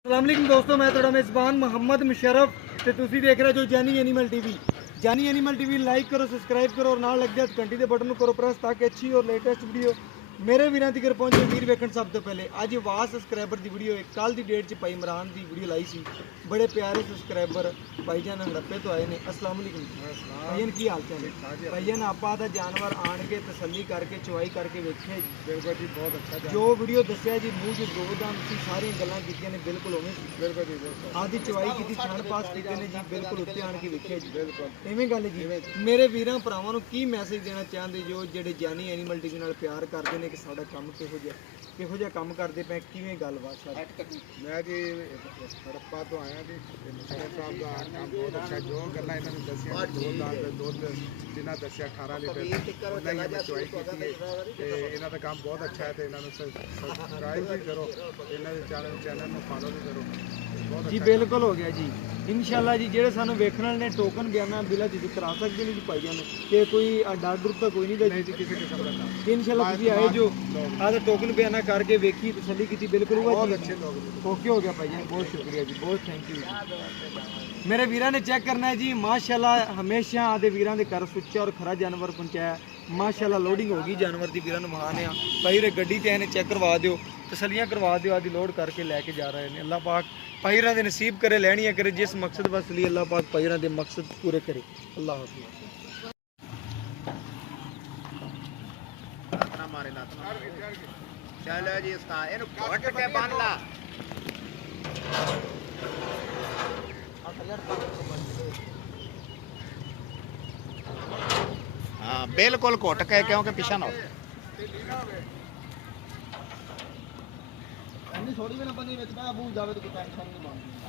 अस्सलाम दोस्तों, मैं थोड़ा मेज़बान मोहम्मद मुशर्रफ ते तुसी देख रहे हो जानी एनिमल टीवी। जानी एनिमल टीवी लाइक करो, सब्सक्राइब करो और नाल लग जाए घंटी के बटन करो प्रेस ताकि अच्छी और लेटेस्ट वीडियो मेरे वीरां तक पहुंचे। वीर वेखण सब तो पहले अज वाह सब्सक्राइबर की वीडियो है। कल की डेट भाई इमरान की वीडियो लाई सी। बड़े प्यारे सब्सक्राइबर भाईजान हड़प्पे तो आए हैं। अस्सलाम वालेकुम भाईजान, की हाल चाल है भाईजान? आप जानवर आन के तसली करके चवाई करके वेखे जी। बिल्कुल जी, बहुत अच्छा जो वीडियो दसिया जी मूँह च जोरदार तुम सारिया गल्लां कीतियां ने बिल्कुल उवें बिल्कुल जी, बिल्कुल आदि चवाई की छण पास किए ने जी, बिल्कुल उत्ते आन के वेखे जी। बिल्कुल इवें गल जी। मेरे वीरां भरावां नूं की मैसेज देना चाहते जो ਜਿਹੜੇ जानी एनिमल टीवी नाल प्यार करते हैं कि साडा काम किहो जिहा काम करते पे, किवें गलबात सारी? मैं जी हड़प्पा तो आया जी। मुशर्रफ साहब का काम बहुत अच्छा है। जो गल्लां इन्होंने दसिया दो दाल दुध जिन्हें दसिया 18 लीटर उन्ना ही मैं चवाई की है। इन्हों का काम बहुत अच्छा है। तो इन्होंने सब्सक्राइब भी करो, इन्होंने चैनल में फॉलो भी करो। बहुत जी अच्छा बिल्कुल हो गया जी। इंशाल्लाह जी ਜਿਹੜੇ ਸਾਨੂੰ ਵੇਖਣ ਵਾਲੇ ਨੇ ਟੋਕਨ ਬਿਆਨਾ ਬਿਲਾ ਜੀ ਕਰਾ ਸਕਦੇ ਨੇ ਜੀ ਭਾਈ ਜਾਨ ਕਿ ਕੋਈ ਡਰ ਡਰ ਤਾਂ ਕੋਈ ਨਹੀਂ ਦਾ नहीं जी, किसी किस्म का काम ਜੀ। इंशाल्लाह ਤੁਸੀਂ ਆਏ ਜੋ ਆਹ ਟੋਕਨ ਬਿਆਨਾ ਕਰਕੇ ਵੇਖੀ ਤਸੱਲੀ ਕੀਤੀ, ਬਿਲकुल हुआ बहुत जी। अच्छे लोग हैं। ओके हो गया भाई जान, बहुत शुक्रिया जी, बहुत थैंक यू। मेरे वीरां ने चेक करना है जी। माशाल्लाह हमेशा आदे वीरां दे घर सुच्चा और खरा जानवर पहुंचाया। माशाल्लाह लोडिंग होगी जानवर की, वीरां नूं महान आ भाई रे गड्डी ते आने चेक करवा दियो, तसलियां करवा दियो, आदि लोड करके लैके जा रहे हैं। अल्लाह पाक भाईरां दे नसीब करे, लैनियां करे, जिस मकसद बस लिए अल्लाह पाक भाईरां दे मकसद पूरे करे। अल्लाह हाफिज़। चलो जी, उसका इन्हू घोट के बन ला। हाँ बिल्कुल घोट के, क्योंकि पिछा ना हो। थोड़ी भी ना बनी, अबू जावे तो कोई टेंशन नहीं बनती।